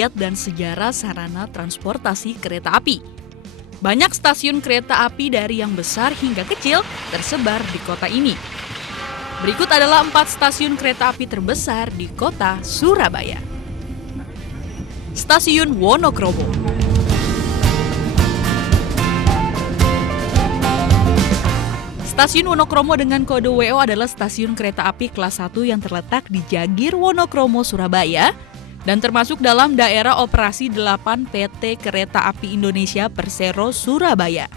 kiat dan sejarah sarana transportasi kereta api. Banyak stasiun kereta api dari yang besar hingga kecil tersebar di kota ini. Berikut adalah 4 stasiun kereta api terbesar di kota Surabaya. Stasiun Wonokromo. Stasiun Wonokromo dengan kode WO adalah stasiun kereta api kelas 1 yang terletak di Jagir Wonokromo, Surabaya dan termasuk dalam daerah operasi 8 PT Kereta Api Indonesia Persero Surabaya.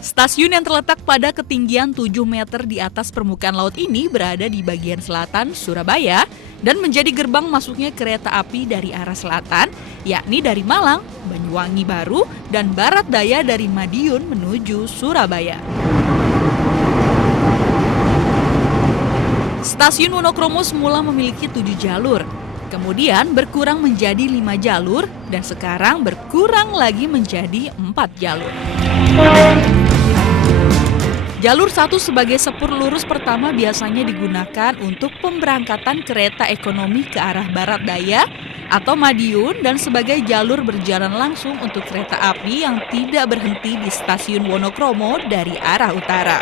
Stasiun yang terletak pada ketinggian 7 meter di atas permukaan laut ini berada di bagian selatan Surabaya dan menjadi gerbang masuknya kereta api dari arah selatan, yakni dari Malang, Banyuwangi Baru, dan barat daya dari Madiun menuju Surabaya. Stasiun Wonokromo semula memiliki 7 jalur, kemudian berkurang menjadi 5 jalur, dan sekarang berkurang lagi menjadi 4 jalur. Jalur 1 sebagai sepur lurus pertama biasanya digunakan untuk pemberangkatan kereta ekonomi ke arah barat daya atau Madiun dan sebagai jalur berjalan langsung untuk kereta api yang tidak berhenti di stasiun Wonokromo dari arah utara.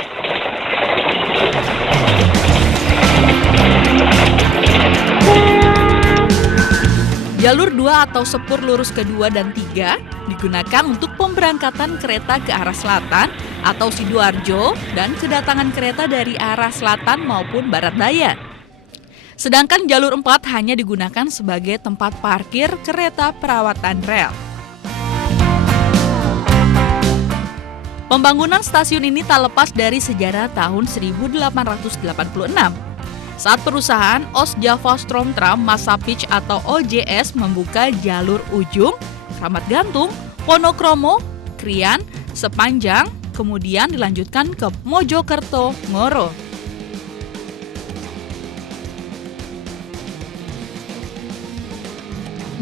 Jalur 2 atau sepur lurus kedua dan 3 digunakan untuk pemberangkatan kereta ke arah selatan atau Sidoarjo dan kedatangan kereta dari arah selatan maupun barat daya. Sedangkan jalur 4 hanya digunakan sebagai tempat parkir kereta perawatan rel. Pembangunan stasiun ini tak lepas dari sejarah tahun 1886. Saat perusahaan Ostjava-Stromtram Massapich atau OJS membuka jalur ujung, Kramat Gantung, Wonokromo, Krian, sepanjang, kemudian dilanjutkan ke Mojokerto, Ngoro.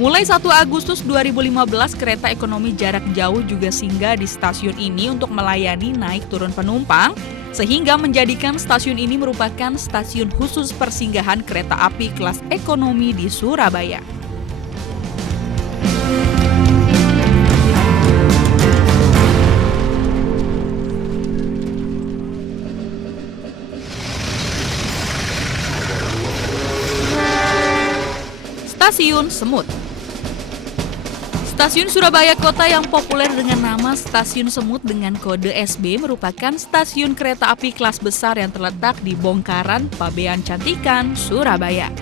Mulai 1 Agustus 2015, kereta ekonomi jarak jauh juga singgah di stasiun ini untuk melayani naik turun penumpang, sehingga menjadikan stasiun ini merupakan stasiun khusus persinggahan kereta api kelas ekonomi di Surabaya. Stasiun Semut. Stasiun Surabaya Kota yang populer dengan nama Stasiun Semut dengan kode SB merupakan stasiun kereta api kelas besar yang terletak di Bongkaran, Pabean Cantikan, Surabaya.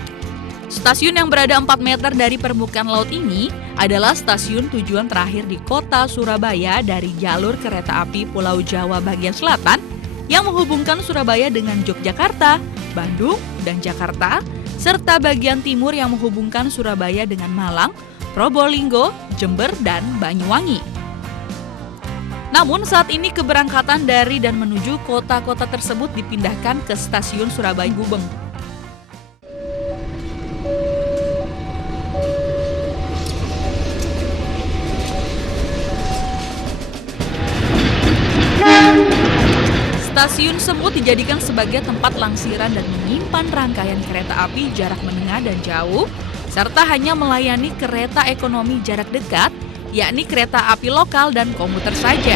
Stasiun yang berada 4 meter dari permukaan laut ini adalah stasiun tujuan terakhir di kota Surabaya dari jalur kereta api Pulau Jawa bagian selatan yang menghubungkan Surabaya dengan Yogyakarta, Bandung, dan Jakarta, serta bagian timur yang menghubungkan Surabaya dengan Malang, Probolinggo, Jember, dan Banyuwangi. Namun saat ini keberangkatan dari dan menuju kota-kota tersebut dipindahkan ke stasiun Surabaya Gubeng. Stasiun Semut dijadikan sebagai tempat langsiran dan menyimpan rangkaian kereta api jarak menengah dan jauh, serta hanya melayani kereta ekonomi jarak dekat, yakni kereta api lokal dan komuter saja.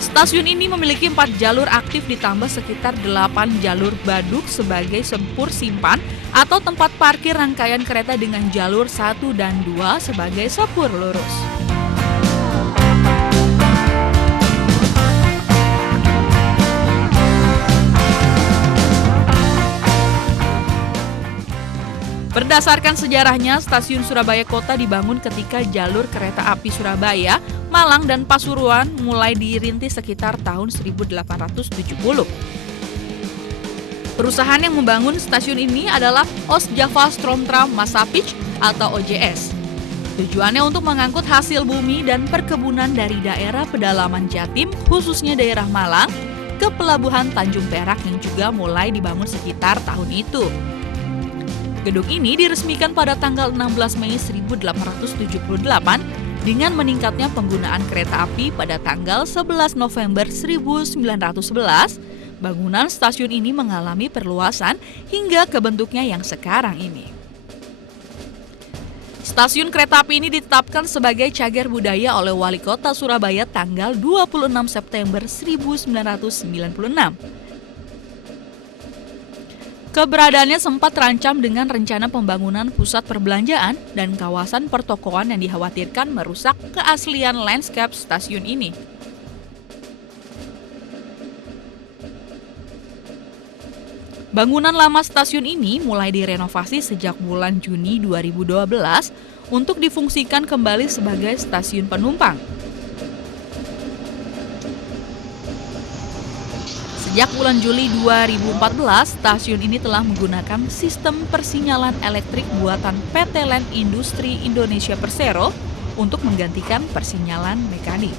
Stasiun ini memiliki 4 jalur aktif ditambah sekitar 8 jalur baduk sebagai sepur simpan atau tempat parkir rangkaian kereta dengan jalur 1 dan 2 sebagai sepur lurus. Berdasarkan sejarahnya, stasiun Surabaya Kota dibangun ketika jalur kereta api Surabaya, Malang, dan Pasuruan mulai dirintis sekitar tahun 1870. Perusahaan yang membangun stasiun ini adalah Ostjava-Stromtram Massapich atau OJS. Tujuannya untuk mengangkut hasil bumi dan perkebunan dari daerah pedalaman Jatim, khususnya daerah Malang, ke pelabuhan Tanjung Perak yang juga mulai dibangun sekitar tahun itu. Gedung ini diresmikan pada tanggal 16 Mei 1878 dengan meningkatnya penggunaan kereta api pada tanggal 11 November 1911 Bangunan stasiun ini mengalami perluasan hingga ke bentuknya yang sekarang ini. Stasiun kereta api ini ditetapkan sebagai cagar budaya oleh Wali Kota Surabaya tanggal 26 September 1996. Keberadaannya sempat terancam dengan rencana pembangunan pusat perbelanjaan dan kawasan pertokoan yang dikhawatirkan merusak keaslian landscape stasiun ini. Bangunan lama stasiun ini mulai direnovasi sejak bulan Juni 2012 untuk difungsikan kembali sebagai stasiun penumpang. Sejak bulan Juli 2014, stasiun ini telah menggunakan sistem persinyalan elektrik buatan PT Land Industri Indonesia Persero untuk menggantikan persinyalan mekanik.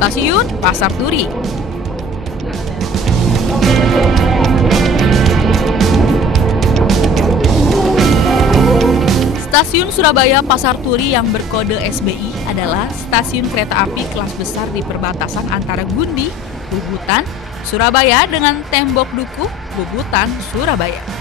Stasiun Pasar Turi. Stasiun Surabaya Pasar Turi yang berkode SBI adalah stasiun kereta api kelas besar di perbatasan antara Gundi, Bubutan, Surabaya dengan Tembok Dukuh, Bubutan, Surabaya.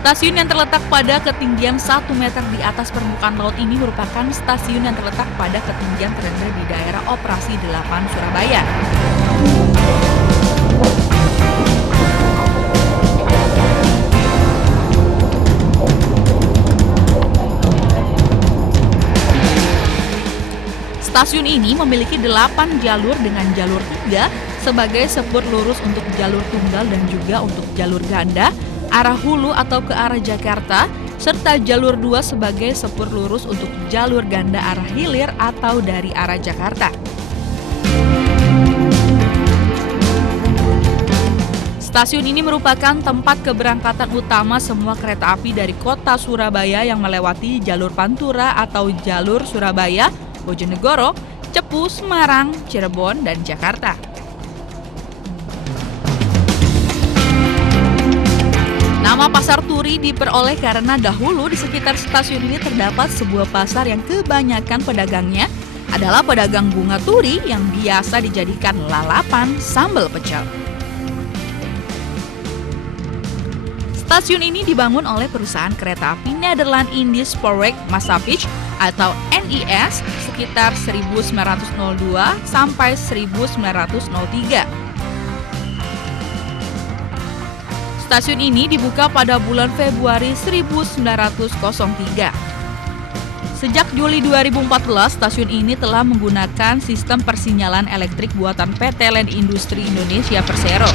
Stasiun yang terletak pada ketinggian 1 meter di atas permukaan laut ini merupakan stasiun yang terletak pada ketinggian terendah di daerah operasi 8 Surabaya. Stasiun ini memiliki 8 jalur dengan jalur 3 sebagai sepur lurus untuk jalur tunggal dan juga untuk jalur ganda, arah hulu atau ke arah Jakarta, serta jalur 2 sebagai sepur lurus untuk jalur ganda arah hilir atau dari arah Jakarta. Stasiun ini merupakan tempat keberangkatan utama semua kereta api dari kota Surabaya yang melewati jalur Pantura atau jalur Surabaya, Bojonegoro, Cepu, Semarang, Cirebon, dan Jakarta. Nama Pasar Turi diperoleh karena dahulu di sekitar stasiun ini terdapat sebuah pasar yang kebanyakan pedagangnya adalah pedagang bunga turi yang biasa dijadikan lalapan sambal pecel. Stasiun ini dibangun oleh perusahaan kereta api Nederland Indië Spoorweg Maasschappij atau NIS sekitar 1902 sampai 1903. Stasiun ini dibuka pada bulan Februari 1903. Sejak Juli 2014, stasiun ini telah menggunakan sistem persinyalan elektrik buatan PT Land Industri Indonesia Persero.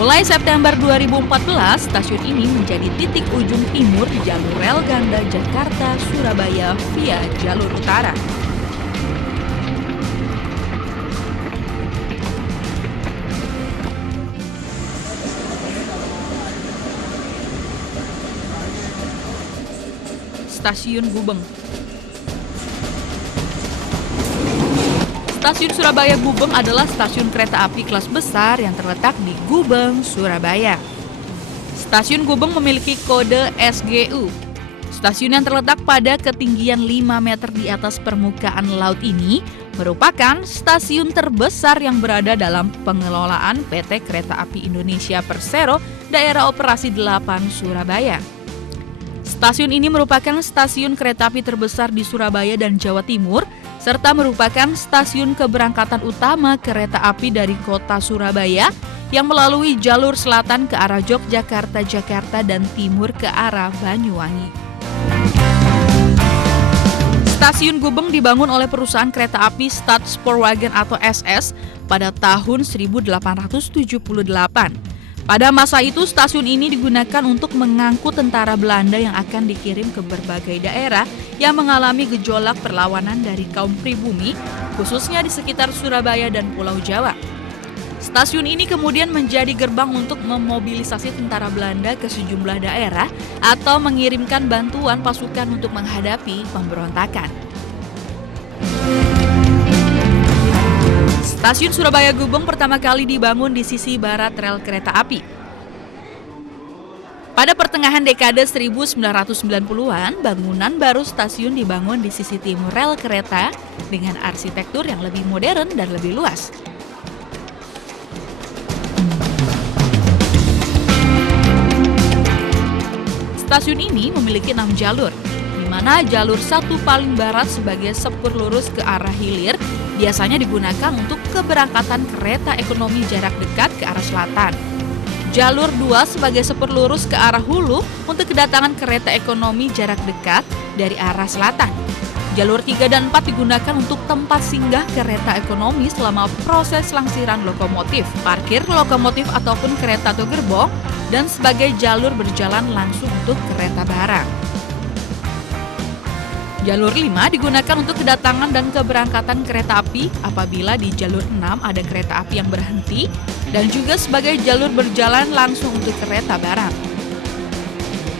Mulai September 2014, stasiun ini menjadi titik ujung timur jalur rel ganda Jakarta-Surabaya via jalur utara. Stasiun Gubeng. Stasiun Surabaya Gubeng adalah stasiun kereta api kelas besar yang terletak di Gubeng, Surabaya. Stasiun Gubeng memiliki kode SGU. Stasiun yang terletak pada ketinggian 5 meter di atas permukaan laut ini merupakan stasiun terbesar yang berada dalam pengelolaan PT Kereta Api Indonesia Persero Daerah Operasi 8 Surabaya. Stasiun ini merupakan stasiun kereta api terbesar di Surabaya dan Jawa Timur, serta merupakan stasiun keberangkatan utama kereta api dari kota Surabaya yang melalui jalur selatan ke arah Yogyakarta, Jakarta, dan timur ke arah Banyuwangi. Stasiun Gubeng dibangun oleh perusahaan kereta api Stadspoorwagen atau SS pada tahun 1878. Pada masa itu, stasiun ini digunakan untuk mengangkut tentara Belanda yang akan dikirim ke berbagai daerah yang mengalami gejolak perlawanan dari kaum pribumi, khususnya di sekitar Surabaya dan Pulau Jawa. Stasiun ini kemudian menjadi gerbang untuk memobilisasi tentara Belanda ke sejumlah daerah atau mengirimkan bantuan pasukan untuk menghadapi pemberontakan. Stasiun Surabaya Gubeng pertama kali dibangun di sisi barat rel kereta api. Pada pertengahan dekade 1990-an, bangunan baru stasiun dibangun di sisi timur rel kereta dengan arsitektur yang lebih modern dan lebih luas. Stasiun ini memiliki 6 jalur, di mana jalur satu paling barat sebagai sepur lurus ke arah hilir biasanya digunakan untuk keberangkatan kereta ekonomi jarak dekat ke arah selatan. Jalur 2 sebagai sepur lurus ke arah hulu untuk kedatangan kereta ekonomi jarak dekat dari arah selatan. Jalur 3 dan 4 digunakan untuk tempat singgah kereta ekonomi selama proses langsiran lokomotif, parkir lokomotif ataupun kereta atau gerbong, dan sebagai jalur berjalan langsung untuk kereta barang. Jalur 5 digunakan untuk kedatangan dan keberangkatan kereta api apabila di jalur 6 ada kereta api yang berhenti dan juga sebagai jalur berjalan langsung untuk kereta barang.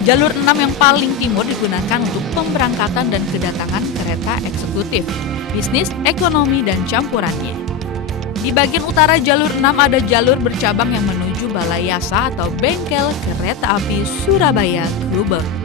Jalur 6 yang paling timur digunakan untuk pemberangkatan dan kedatangan kereta eksekutif, bisnis, ekonomi, dan campurannya. Di bagian utara jalur 6 ada jalur bercabang yang menuju Balai Yasa atau bengkel kereta api Surabaya Gubeng.